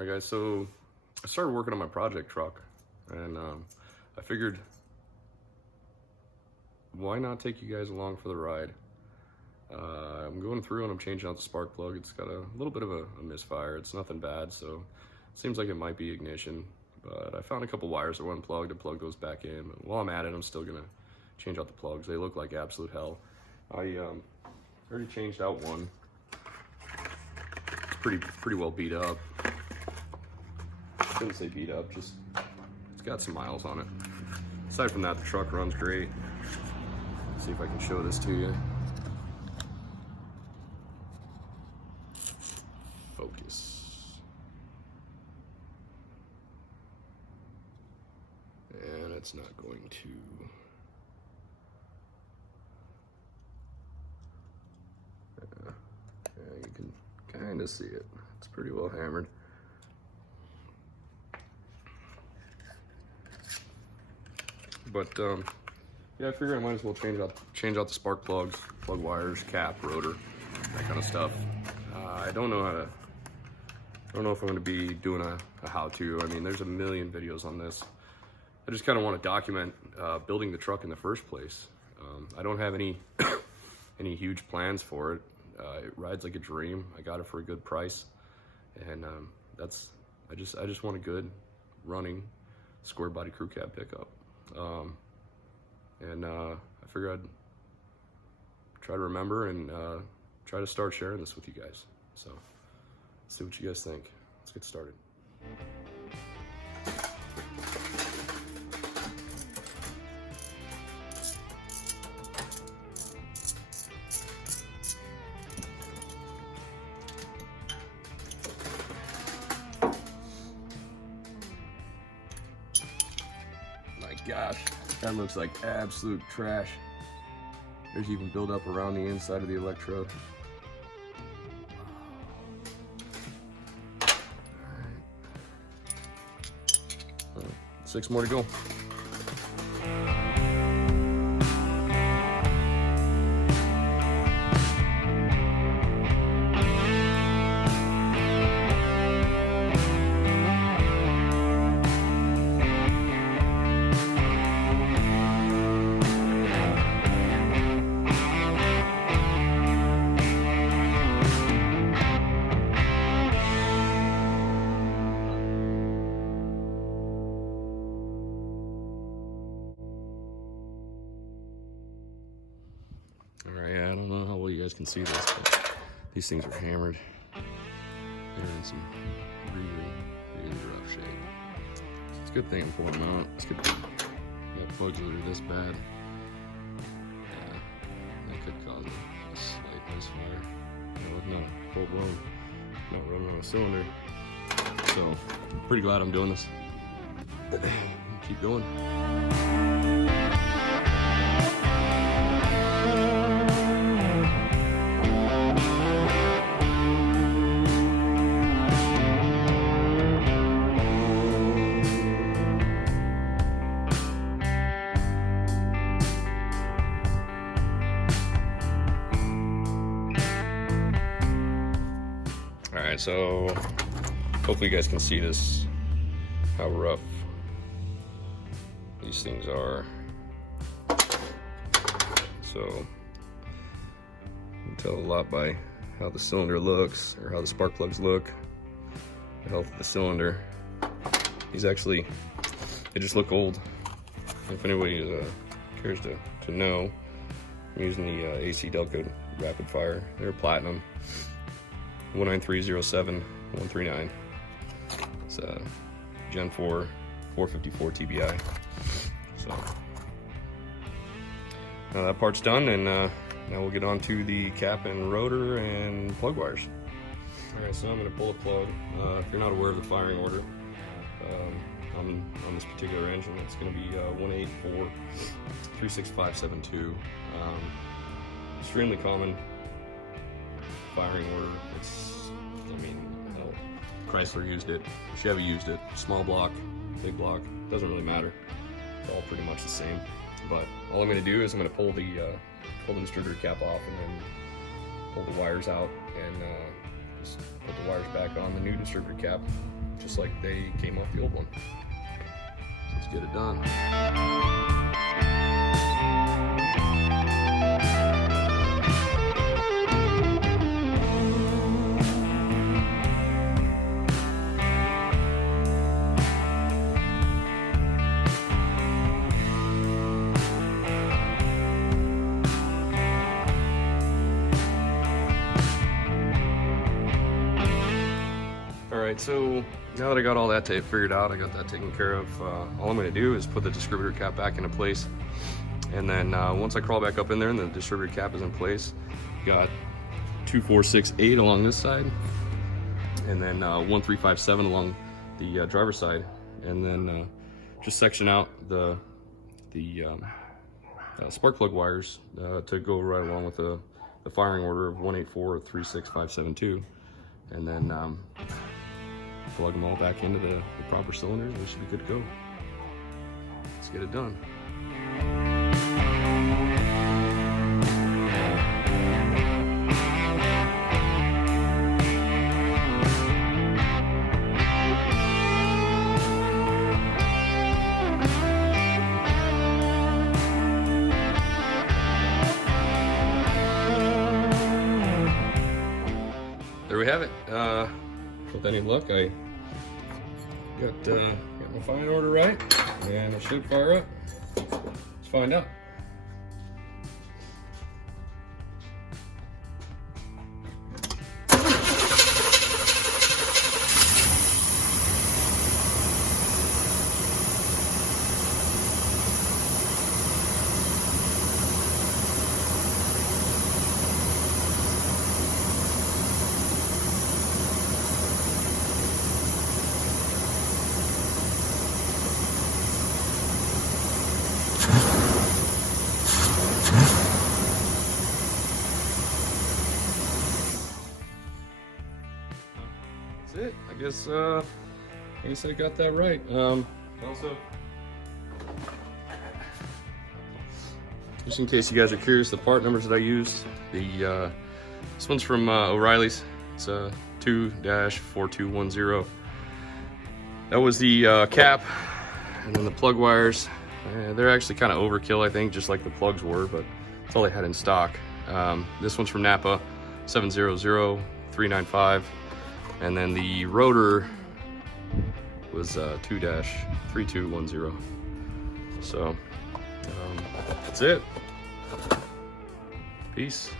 Alright guys, so I started working on my project truck, and I figured, why not take you guys along for the ride? I'm going through and I'm changing out the spark plug. It's got a little bit of a misfire. It's nothing bad, so it seems like it might be ignition, but I found a couple wires that were unplugged. I plugged those back in. But while I'm at it, I'm still gonna change out the plugs. They look like absolute hell. I already changed out one. It's pretty well beat up. I shouldn't say beat up, just it's got some miles on it. Aside from that, the truck runs great. Let's see if I can show this to you. Focus. And it's not going to. Yeah, you can kind of see it. It's pretty well hammered. But yeah, I figured I might as well change out the spark plugs, plug wires, cap, rotor, that kind of stuff. I don't know if I'm going to be doing a how-to. I mean, there's a million videos on this. I just kind of want to document building the truck in the first place. I don't have any any huge plans for it. It rides like a dream. I got it for a good price, and I just want a good running square body crew cab pickup. I figured I'd try to remember and try to start sharing this with you guys. So let's see what you guys think. Let's get started. My gosh, that looks like absolute trash. There's even buildup around the inside of the electrode. All right. 6 more to go. Alright, yeah, I don't know how well you guys can see this, but these things are hammered. They're in some really rough shape. So it's a good thing I'm pulling them out. It's good thing I got plugs that are this bad. Yeah, that could cause a slight misfire. You know, not full blown, not running on a cylinder. So, I'm pretty glad I'm doing this. Keep going. Alright, so hopefully you guys can see this, how rough these things are. So you can tell a lot by how the cylinder looks, or how the spark plugs look, the health of the cylinder. These actually, they just look old. If anybody cares to know, I'm using the AC Delco Rapid Fire. They're platinum. 19307-139. It's a Gen 4 454 TBI. So now that part's done, and now we'll get on to the cap and rotor and plug wires. Alright, so I'm going to pull a plug. If you're not aware of the firing order, on this particular engine, it's going to be 184-36572. Extremely common firing order. I mean, Chrysler used it, Chevy used it, small block, big block, doesn't really matter. It's all pretty much the same. But all I'm going to do is I'm going to pull the distributor cap off, and then pull the wires out, and just put the wires back on the new distributor cap, just like they came off the old one. So let's get it done. Alright, so now that I got all that figured out, I got that taken care of, all I'm going to do is put the distributor cap back into place. And then once I crawl back up in there and the distributor cap is in place, got 2, 4, 6, 8 along this side, and then 1, 3, 5, 7 along the driver's side, and then just section out the spark plug wires to go right along with the firing order of 184, 36, 572, and then plug them all back into the proper cylinders. We should be good to go. Let's get it done. There we have it. With any luck, I got my firing order right, and it should fire up. Let's find out. That's it. I guess I got that right. Also, just in case you guys are curious, the part numbers that I used, this one's from O'Reilly's. It's 2-4210. That was the cap, and then the plug wires. They're actually kind of overkill, I think, just like the plugs were, but that's all they had in stock. This one's from Napa, 700395. And then the rotor was 2-3210. So that's it. Peace.